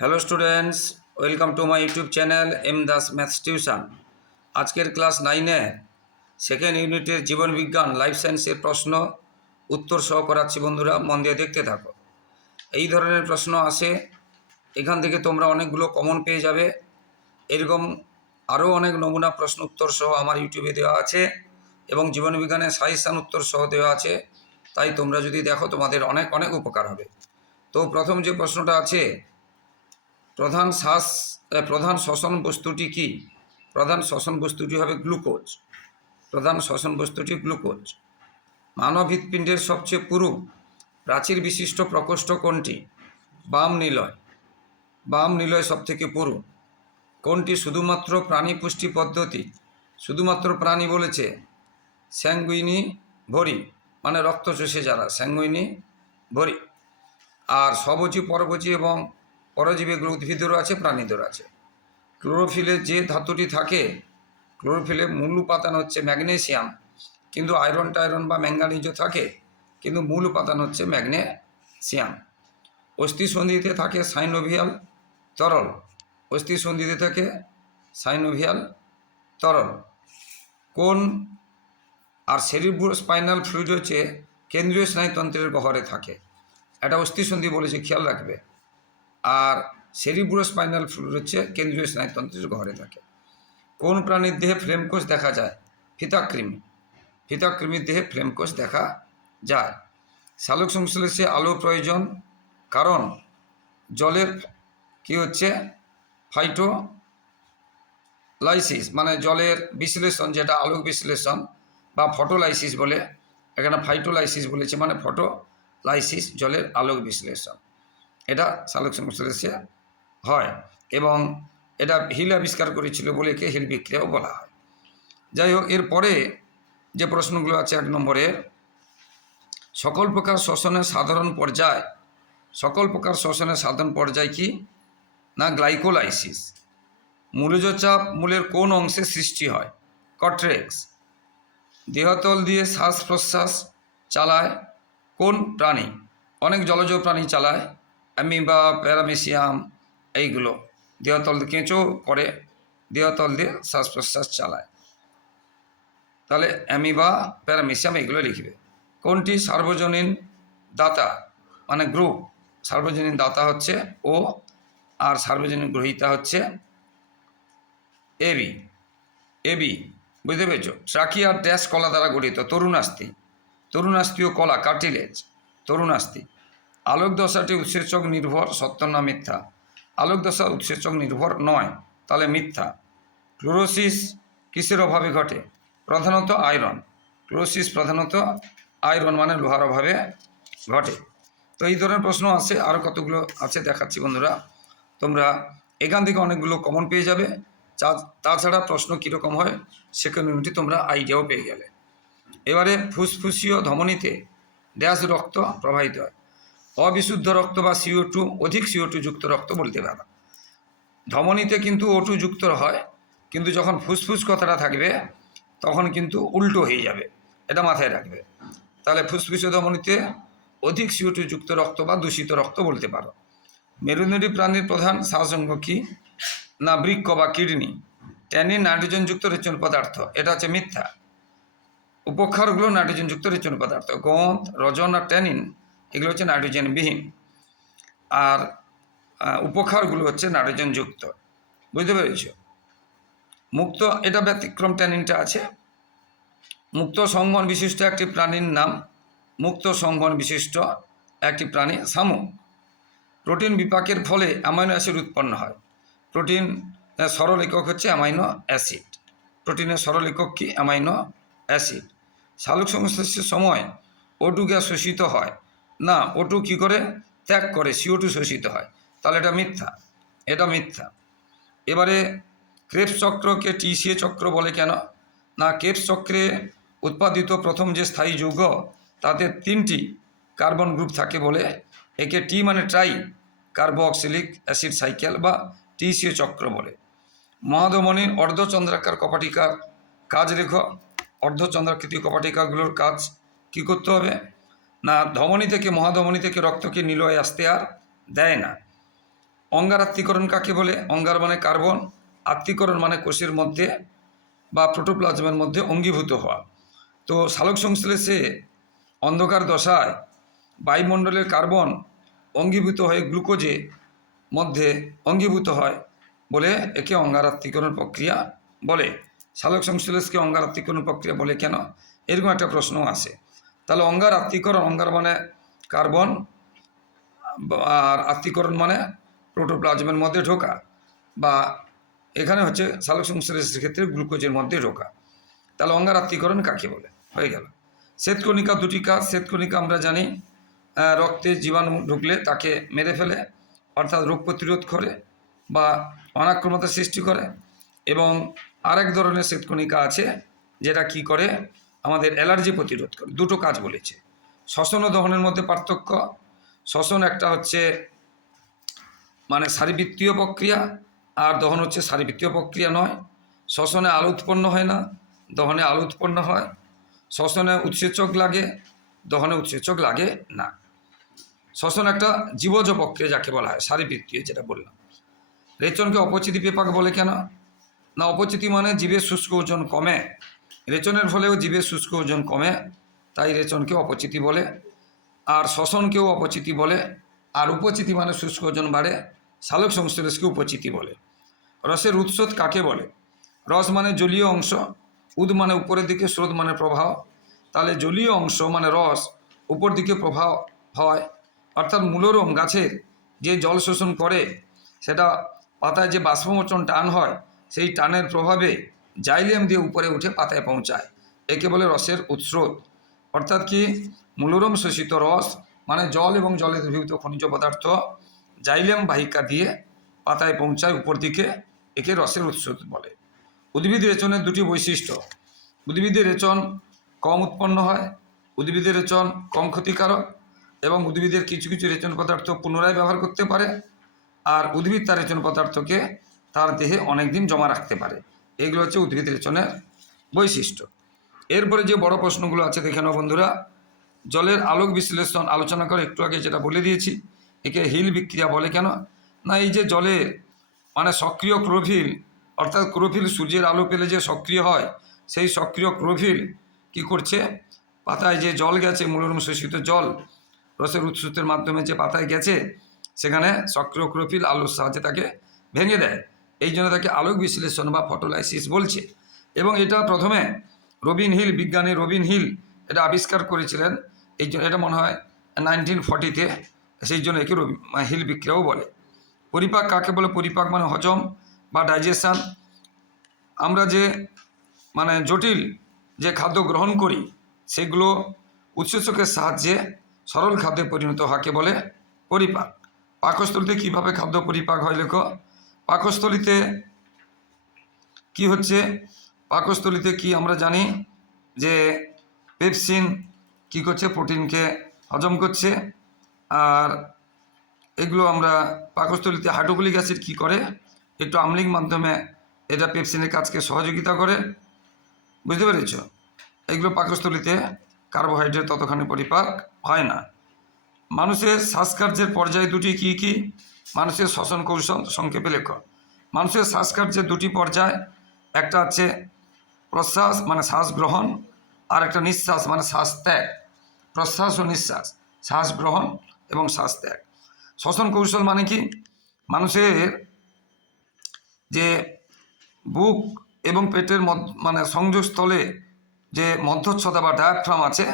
Hello students, welcome to my YouTube channel M Das maths tuition. আজকের class নাইনে second ইউনিটের জীবন বিজ্ঞান, লাইফ সায়েন্সের প্রশ্ন, উত্তর সহ করাচ্ছি বন্ধুরা, মন দিয়ে দেখতে থাকো। এই ধরনের প্রশ্ন আসে, এখান থেকে তোমরা অনেকগুলো কমন পেয়ে যাবে। এরকম আরও অনেক নমুনা প্রশ্ন উত্তর সহ আমার ইউটিউবে দেওয়া আছে এবং জীবন বিজ্ঞানের সাজেশান উত্তর সহ দেওয়া আছে। তাই তোমরা যদি দেখো, তোমাদের অনেক অনেক উপকার হবে। তো প্রথম যে প্রশ্নটা আছে প্রধান শ্বাস প্রধান শ্বসন বস্তুটি কি? প্রধান শ্বসন বস্তুটি হবে গ্লুকোজ। প্রধান শ্বসন বস্তুটি গ্লুকোজ। মানব হৃৎপিণ্ডের সবচেয়ে পুরু, প্রাচীর বিশিষ্ট প্রকোষ্ঠ কোনটি? বাম নিলয়। বাম নিলয় সবথেকে পুরু। কোনটি শুধুমাত্র প্রাণী পুষ্টি পদ্ধতি? শুধুমাত্র প্রাণী বলেছে, স্যাঙ্গুইনি ভরি মানে রক্ত চষে যারা, স্যাঙ্গুইনি ভরি। আর স্বভোজী পরভোজী এবং পরজীবী উদ্ভিদেরও আছে প্রাণীদেরও আছে। ক্লোরোফিলে যে ধাতুটি থাকে, ক্লোরোফিলে মূল উপাদান হচ্ছে ম্যাগনেসিয়াম। কিন্তু আয়রন টায়রন বা ম্যাঙ্গানিজও থাকে, কিন্তু মূল উপাদান হচ্ছে ম্যাগনেসিয়াম। অস্থিসন্ধিতে থাকে সাইনোভিয়াল তরল। অস্থিসন্ধিতে থাকে সাইনোভিয়াল তরল। কোন আর সেরিব্রো স্পাইনাল ফ্লুইড হচ্ছে কেন্দ্রীয় স্নায়ুতন্ত্রের গহরে থাকে। এটা অস্থিসন্ধি বলেছে, খেয়াল রাখবে। আর সেরিব্রো স্পাইনাল ফ্লুইড হচ্ছে কেন্দ্রীয় স্নায়ুতন্ত্রের ঘরে থাকে। কোন প্রাণীর দেহে ফ্লেমকোষ দেখা যায়? ফিতাকৃমি। ফিতাকৃমির দেহে ফ্লেমকোষ দেখা যায়। সালোক সংশ্লেষে আলো প্রয়োজন, কারণ জলের কি হচ্ছে? ফাইটো লাইসিস মানে জলের বিশ্লেষণ যেটা আলোক বিশ্লেষণ বা ফটোলাইসিস বলে এখানে ফাইটোলাইসিস বলেছে মানে ফটোলাইসিস জলের আলোক বিশ্লেষণ। এটা সালোক সংশ্লেষে হয় এবং এটা হিল আবিষ্কার করেছিল বলে একে হিল বিক্রিয়াও বলা হয়। যাই হোক, এরপরে যে প্রশ্নগুলো আছে এক নম্বরের সকল প্রকার শ্বসনের সাধারণ পর্যায়, সকল প্রকার শ্বসনের সাধারণ পর্যায় কি? না গ্লাইকোলাইসিস। মূলজ চাপ মূলের কোন অংশে সৃষ্টি হয়? কট্রেক্স। দেহতল দিয়ে শ্বাস প্রশ্বাস চালায় কোন প্রাণী? অনেক জলজ প্রাণী চালায়। অ্যামিবা প্যারামেসিয়াম এইগুলো। দেহতল দিয়ে কেঁচো করে দেহতল দিয়ে শ্বাস প্রশ্বাস চালায়। তাহলে অ্যামিবা প্যারামেসিয়াম এগুলো লিখবে। কোনটি? সার্বজনীন দাতা মানে গ্রুপ। সার্বজনীন দাতা হচ্ছে ও, আর সার্বজনীন গ্রহীতা হচ্ছে এবি। এবি, বুঝতে পেরেছ? ট্রাকিয়ার ড্যাশ কলা দ্বারা গঠিত তরুণাস্তি তরুণাস্তি ও কলা, কার্টিলেজ। তরুণাস্তি আলোক দশাটি উৎসেচক নির্ভর সত্য না মিথ্যা? আলোক দশা উৎসেচক নির্ভর নয়, তাহলে মিথ্যা। ক্লোরোসিস কিসের অভাবে ঘটে? প্রধানত আয়রন। ক্লোরোসিস প্রধানত আয়রন মানে লোহার অভাবে ঘটে। তো এই ধরনের প্রশ্ন আছে আরও কতগুলো আছে দেখাচ্ছি বন্ধুরা। তোমরা এখান থেকে অনেকগুলো কমন পেয়ে যাবে। তাছাড়া প্রশ্ন কীরকম হয় সেকেন্ড ইউনিটে তোমরা আইডিয়াও পেয়ে গেলে। এবারে ফুসফুসীয় ধমনীতে ড্যাশ রক্ত প্রবাহিত হয়। অবিশুদ্ধ রক্ত বা সিও টু অধিক সিও টু যুক্ত রক্ত বলতে পারো। ধমনীতে কিন্তু ও টু যুক্ত হয়, কিন্তু যখন ফুসফুস কথাটা থাকবে, তখন কিন্তু উল্টো হয়ে যাবে, এটা মাথায় রাখবে। তাহলে ফুসফুসীয় ধমনীতে অধিক সিও টু যুক্ত রক্ত বা দূষিত রক্ত বলতে পারো। মেরুদণ্ডী প্রাণীর প্রধান শ্বাসঙ্গ কি? না, বৃক্ক বা কিডনি। ট্যানিন নাইট্রোজেনযুক্ত রেচন পদার্থ, এটা হচ্ছে মিথ্যা। উপক্ষারগুলো নাইট্রোজেনযুক্ত রেচন পদার্থ গন্ধ রজন আর ট্যানিন। এগুলো হচ্ছে নাইট্রোজেনবিহীন আর উপক্ষারগুলো হচ্ছে নাইট্রোজেনযুক্ত। বুঝতে পেরেছ? মুক্ত, এটা ব্যতিক্রম ট্যানিনটা আছে। মুক্ত সংবহন বিশিষ্ট একটি প্রাণীর নাম, মুক্ত সংবহন বিশিষ্ট একটি প্রাণী শামুক প্রোটিন বিপাকের ফলে অ্যামাইনো অ্যাসিড উৎপন্ন হয়। প্রোটিন সরল একক হচ্ছে অ্যামাইনো অ্যাসিড। প্রোটিনের সরল একক কি? Amino acid. শালুক সংশ্লেষের সময় ওটু গ্যাস শোষিত হয়। না ওটু কী করে? ত্যাগ করে সিও টু শোষিত হয়। তাহলে এটা মিথ্যা। এটা মিথ্যা। এবারে ক্রেপস চক্রকে টিসিএ চক্র বলে কেন? না, ক্রেপস চক্রে উৎপাদিত প্রথম যে স্থায়ী যৌগ, তাতে তিনটি কার্বন গ্রুপ থাকে বলে। একে টি মানে ট্রাই কার্বোক্সিলিক অ্যাসিড সাইকেল বা টিসিএ চক্র বলে। মহাধমনির অর্ধচন্দ্রাকার কপাটিকার কাজ রেখো। অর্ধচন্দ্রাকৃতি কপাটিকাগুলোর কাজ কি করতে হবে? না ধমনী থেকে, মহাধমনী থেকে রক্তকে নিলয়ে আসতে আর দেয় না। অঙ্গার আত্মীকরণ কাকে বলে? অঙ্গার মানে কার্বন আত্মীকরণ মানে কোষের মধ্যে বা প্রোটোপ্লাজমের মধ্যে অঙ্গীভূত হওয়া। তো সালোক সংশ্লেষে অন্ধকার দশায় বায়ুমণ্ডলের কার্বন অঙ্গীভূত হয়ে গ্লুকোজে মধ্যে অঙ্গীভূত হয় বলে একে অঙ্গারাত্মীকরণ প্রক্রিয়া বলে। সালোক সংশ্লেষকে অঙ্গারাত্মীকরণ প্রক্রিয়া বলে কেন? এরকম একটা প্রশ্ন আসে তাহলে অঙ্গার আত্মীকরণ অঙ্গার মানে কার্বন, আর আত্মীকরণ মানে প্রোটোপ্লাজমের মধ্যে ঢোকা, বা এখানে হচ্ছে সালোক সংশ্লেষের ক্ষেত্রে গ্লুকোজের মধ্যে ঢোকা। তাহলে অঙ্গার আত্মীকরণ কাকে বলে? হয়ে গেল। শ্বেতকণিকা দুটি কাজ, শ্বেতকণিকা আমরা জানি রক্তে জীবাণু ঢুকলে তাকে মেরে ফেলে, অর্থাৎ রোগ প্রতিরোধ করে বা অনাক্রমতা সৃষ্টি করে, এবং আরেক ধরনের শ্বেতকণিকা আছে, যেটা কি করে? আমাদের অ্যালার্জি প্রতিরোধ করে। দুটো কাজ বলেছে। শ্বসন ও দহনের মধ্যে পার্থক্য। শ্বসন একটা হচ্ছে মানে শারীবৃত্তীয় প্রক্রিয়া, আর দহন হচ্ছে শারীবৃত্তীয় প্রক্রিয়া নয়। শ্বসনে আলো উৎপন্ন হয় না, দহনে আলো উৎপন্ন হয়। শ্বসনে উৎসেচক লাগে, দহনে উৎসেচক লাগে না। শ্বসন একটা জীবজ প্রক্রিয়া যাকে বলা হয়, শারীরবৃত্তীয় যেটা বললাম। রেচনকে অপচিতি বিপাক বলে কেন? না, অপচিতি মানে জীবের শুষ্ক ওজন কমে। রেচনের ফলেও জীবের শুষ্ক ওজন কমে, তাই রেচনকে অপচিতি বলে। আর শ্বসনকেও অপচিতি বলে। আর উপচিতি মানে শুষ্ক ওজন বাড়ে সালোক সংশ্লেষকে উপচিতি বলে। রসের উৎস কাকে বলে? রস মানে জলীয় অংশ, উদ মানে উপরের দিকে, স্রোত মানে প্রবাহ। তাহলে জলীয় অংশ মানে রস, উপর দিকে প্রবাহ হয়। অর্থাৎ মূলরম গাছের যে জল শোষণ করে, সেটা পাতায় যে বাষ্পমোচন টান হয়, সেই টানের প্রভাবে জাইলিয়াম দিয়ে উপরে উঠে পাতায় পৌঁছায়। একে বলে রসের উৎস্রোত। অর্থাৎ কি? মূলরম শোষিত রস মানে জল এবং জলে দ্রবীভূত খনিজ পদার্থ জাইলিয়াম বাহিকা দিয়ে পাতায় পৌঁছায় উপর দিকে, একে রসের উৎস্রোত বলে। উদ্ভিদ রেচনের দুটি বৈশিষ্ট্য। উদ্ভিদের রেচন কম উৎপন্ন হয় উদ্ভিদের রেচন কম ক্ষতিকারক, এবং উদ্ভিদের কিছু কিছু রেচন পদার্থ পুনরায় ব্যবহার করতে পারে, আর উদ্ভিদ তার রেচন পদার্থকে তার দেহে অনেক দিন জমা রাখতে পারে। এগুলো হচ্ছে উদ্ভিদ রেচনের বৈশিষ্ট্য। এরপরে যে বড় প্রশ্নগুলো আছে, দেখে নাও বন্ধুরা। জলের আলোক বিশ্লেষণ আলোচনা করে, একটু আগে যেটা বলে দিয়েছি, একে হিল বিক্রিয়া বলে কেন? না, এই যে জলে মানে সক্রিয় ক্লোরোফিল, অর্থাৎ ক্লোরোফিল সূর্যের আলো পেলে যে সক্রিয় হয়, সেই সক্রিয় ক্লোরোফিল কি করছে? পাতায় যে জল গেছে, মূলরম শোষিত জল, রসের উৎসের মাধ্যমে যে পাতায় গেছে, সেখানে সক্রিয় ক্লোরোফিল আলোর সাহায্যে তাকে ভেঙে দেয়। এই জন্য তাকে আলোক বিশ্লেষণ বা ফটোলাইসিস বলছে। এবং এটা প্রথমে রবিন হিল, বিজ্ঞানী রবিন হিল এটা আবিষ্কার করেছিলেন। এই জন্য এটা মনে হয় নাইনটিন ফর্টিতে, সেই জন্য একে রবি হিল বিক্রিয়াও বলে। পরিপাক কাকে বলে? পরিপাক মানে হজম বা ডাইজেশন। আমরা যে মানে জটিল যে খাদ্য গ্রহণ করি, সেগুলো উৎসেচকের সাহায্যে সরল খাদ্যে পরিণত হওয়াকে বলে পরিপাক। পাকস্থলিতে কীভাবে খাদ্য পরিপাক হয় লেখো? পাকস্থলিতে কি হচ্ছে? পাকস্থলিতে কি আমরা জানি যে পেপসিন কি করছে? প্রোটিনকে হজম করছে। আর এগুলো আমরা পাকস্থলিতে হাইড্রোক্লিক অ্যাসিড কী করে? একটু আমলিক মাধ্যমে এটা পেপসিনের কাজকে সহযোগিতা করে। বুঝতে পেরেছ? এগুলো পাকস্থলিতে কার্বোহাইড্রেট ততখানি পরিপাক হয় না। মানুষের শ্বাসকার্যের পর্যায় দুটি কি কি? মানুষের শ্বসন কৌশল সংক্ষেপে লেখ। মানুষের শ্বাসকার্যের দুটি পর্যায়, একটা হচ্ছে প্রশ্বাস মানে শ্বাস গ্রহণ, আর একটা নিঃশ্বাস মানে শ্বাস ত্যাগ। প্রশ্বাস ও নিঃশ্বাস, শ্বাস গ্রহণ এবং শ্বাস ত্যাগ। শ্বসন কৌশল মানে কি? মানুষের যে বুক এবং পেটের মানে সংযোগস্থলে যে মধ্যচ্ছদা বা ডায়াফ্রাম আছে,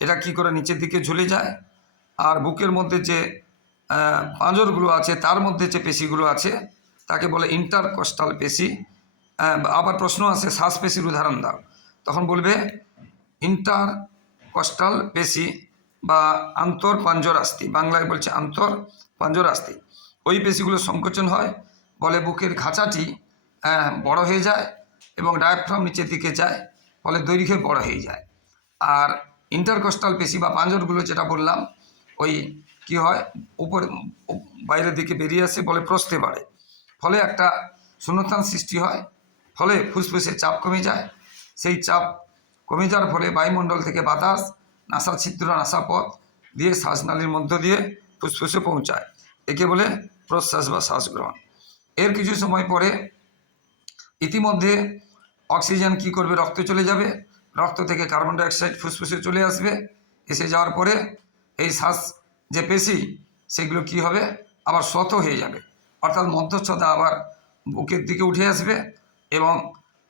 এটা কি করে নিচের দিকে ঝুলে যায়? আর বুকের মধ্যে যে পাঁজরগুলো আছে, তার মধ্যে যে পেশিগুলো আছে, তাকে বলে ইন্টারকস্টাল পেশি। আবার প্রশ্ন আছে শ্বাস পেশির উদাহরণ দাও। তখন বলবে ইন্টার কস্টাল পেশি বা আন্তর পাঞ্জরাস্তি বাংলায় বলছে আন্তর পাঞ্জরাস্তি ওই পেশিগুলো সংকোচন হয়, বলে বুকের খাঁচাটি বড় হয়ে যায় এবং ডায়াফ্রাম নিচের দিকে যায় ফলে দৈর্ঘ্যে বড় হয়ে যায়। আর ইন্টারকস্টাল পেশি বা পাঁজরগুলো যেটা বললাম, ওই কি হয়? উপরে, উপ- বাইরের দিকে বেরিয়ে আসে, বলে প্রস্তে বাড়ে। ফলে একটা শূন্যস্থান সৃষ্টি হয়, ফলে ফুসফুসের চাপ কমে যায়। সেই চাপ কমে যাওয়ার ফলে বায়ুমণ্ডল থেকে বাতাস, নাসা ছিদ্র, নাসা পথ দিয়ে শ্বাসনালীর মধ্য দিয়ে ফুসফুসে পৌঁছায়। একে বলে প্রশ্বাস বা শ্বাস গ্রহণ এর কিছু সময় পরে ইতিমধ্যে অক্সিজেন কি করবে? রক্তে চলে যাবে। রক্ত থেকে কার্বন ডাইঅক্সাইড ফুসফুসে চলে আসবে। এসে যাওয়ার পরে এই শ্বাস যে পেশি, সেগুলো কি হবে? আবার শত হয়ে যাবে। অর্থাৎ মধ্যচ্ছদা আবার বুকের দিকে উঠে আসবে এবং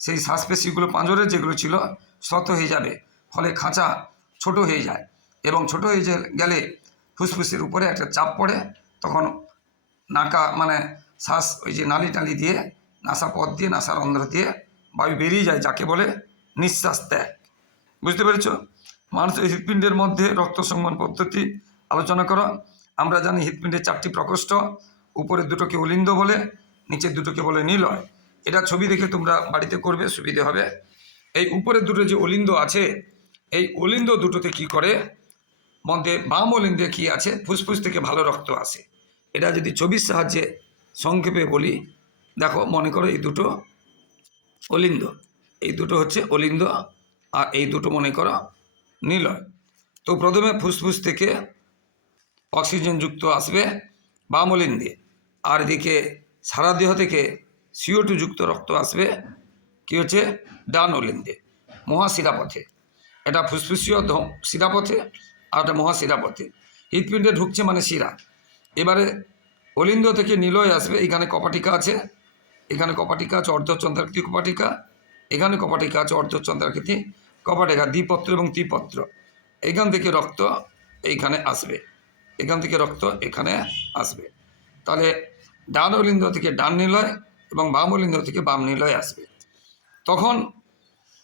সেই শ্বাসপেশিগুলো পাঁজরের যেগুলো ছিল শত হয়ে যাবে। ফলে খাঁচা ছোট হয়ে যায় এবং ছোট হয়ে গেলে ফুসফুসের উপরে একটা চাপ পড়ে। তখন নাকা মানে শ্বাস ওই যে নালি টালি দিয়ে, নাসা পথ দিয়ে, নাসার অন্ধ্র দিয়ে বায়ু বেরিয়ে যায় যাকে বলে নিঃশ্বাস ত্যাগ। বুঝতে পেরেছ? মানুষের হৃৎপিণ্ডের মধ্যে রক্ত সংবহন পদ্ধতি আলোচনা করো। আমরা জানি হৃৎপিণ্ডের চারটি প্রকোষ্ঠ উপরের দুটোকে অলিন্দ বলে নিচের দুটোকে বলে নিলয়। এটা ছবি দেখে তোমরা বাড়িতে করবে, সুবিধে হবে। এই উপরের দুটো যে অলিন্দ আছে, এই অলিন্দ দুটোতে কি করে? মধ্যে বাম অলিন্দে কি আছে? ফুসফুস থেকে ভালো রক্ত আসে। এটা যদি ছবির সাহায্যে সংক্ষেপে বলি, দেখো, মনে করো এই দুটো অলিন্দ। এই দুটো হচ্ছে অলিন্দ, আর এই দুটো মনে করো নীলয়। তো প্রথমে ফুসফুস থেকে অক্সিজেনযুক্ত আসবে বাম অলিন্দে আর এদিকে সারা দেহ থেকে সিও যুক্ত রক্ত আসবে, কি হচ্ছে? ডান অলিন্দে মহাশিরাপথে। এটা ফুসফুসীয় শিরাপথে আর এটা মহাশিরাপথে। হৃৎপিণ্ডে ঢুকছে মানে শিরা। এবারে অলিন্দ থেকে নিলয় আসবে, এখানে কপাটিকা আছে। এখানে কপাটিকা আছে অর্ধচন্দ্রাকৃতি কপাটিকা। এখানে কপাটিকা আছে অর্ধচন্দ্রাকৃতি কপাটিকা, দ্বিপত্র এবং ত্রিপত্র। এখান থেকে রক্ত এইখানে আসবে। এখান থেকে রক্ত এখানে আসবে। তাহলে ডান অলিন্দ থেকে ডান নিলয় এবং বাম অলিন্দ থেকে বাম নিলয় আসবে। তখন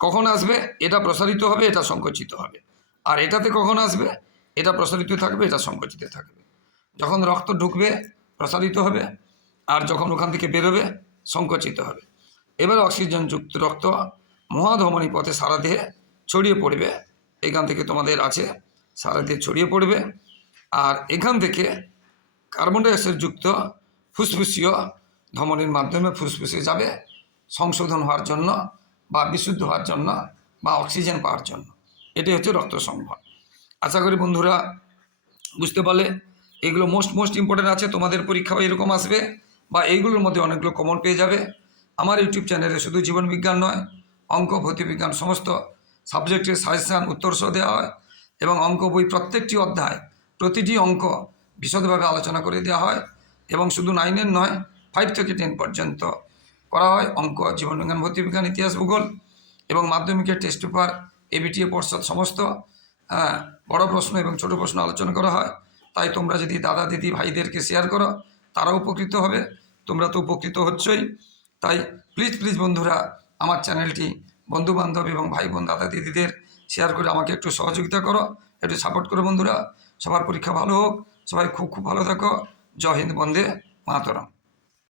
কখন আসবে? এটা প্রসারিত হবে, এটা সংকুচিত হবে। আর এটাতে কখন আসবে? এটা প্রসারিত থাকবে, এটা সংকুচিত থাকবে। যখন রক্ত ঢুকবে, প্রসারিত হবে, আর যখন ওখান থেকে বেরোবে, সংকুচিত হবে। এবার অক্সিজেনযুক্ত রক্ত মহাধমনী পথে সারা দেহে ছড়িয়ে পড়বে। এখান থেকে তোমাদের আছে, সারা দেহে ছড়িয়ে পড়বে। আর এখান থেকে কার্বন ডাইঅক্সাইড যুক্ত ফুসফুসীয় ধমনির মাধ্যমে ফুসফুসে যাবে, সংশোধন হওয়ার জন্য বা বিশুদ্ধ হওয়ার জন্য বা অক্সিজেন পাওয়ার জন্য। এটাই হচ্ছে রক্ত সংবহন আশা করি বন্ধুরা বুঝতে পারলে, এগুলো মোস্ট মোস্ট ইম্পর্টেন্ট আছে, তোমাদের পরীক্ষাও এরকম আসবে বা এইগুলোর মধ্যে অনেকগুলো কমন পেয়ে যাবে। আমার ইউটিউব চ্যানেলে শুধু জীবন বিজ্ঞান নয়, অঙ্ক ভৌতিবিজ্ঞান সমস্ত সাবজেক্টের সাজেশান উত্তরসহ দেওয়া হয় এবং অঙ্ক বই প্রত্যেকটি অধ্যায় প্রতিটি অঙ্ক বিশদভাবে আলোচনা করে দেওয়া হয় এবং শুধু নাইনের নয় ফাইভ থেকে টেন পর্যন্ত করা হয় অঙ্ক, জীবনবিজ্ঞান ভৌতিবিজ্ঞান ইতিহাস, ভূগোল এবং মাধ্যমিকের টেস্ট পেপার এবিটিএ পর্ষদ সমস্ত বড় প্রশ্ন এবং ছোট প্রশ্ন আলোচনা করা হয়। তাই তোমরা যদি দাদা, দিদি, ভাইদেরকে শেয়ার করো, তারাও উপকৃত হবে। তোমরা তো উপকৃত হচ্ছই। তাই প্লিজ প্লিজ বন্ধুরা, আমার চ্যানেলটি বন্ধু বান্ধব এবং ভাই বোন, দাদা, দিদিদের শেয়ার করে আমাকে একটু সহযোগিতা করো, একটু সাপোর্ট করো বন্ধুরা। সবার পরীক্ষা ভালো হোক। সবাই খুব খুব ভালো থাকো। জয় হিন্দ বন্দে মাতরম।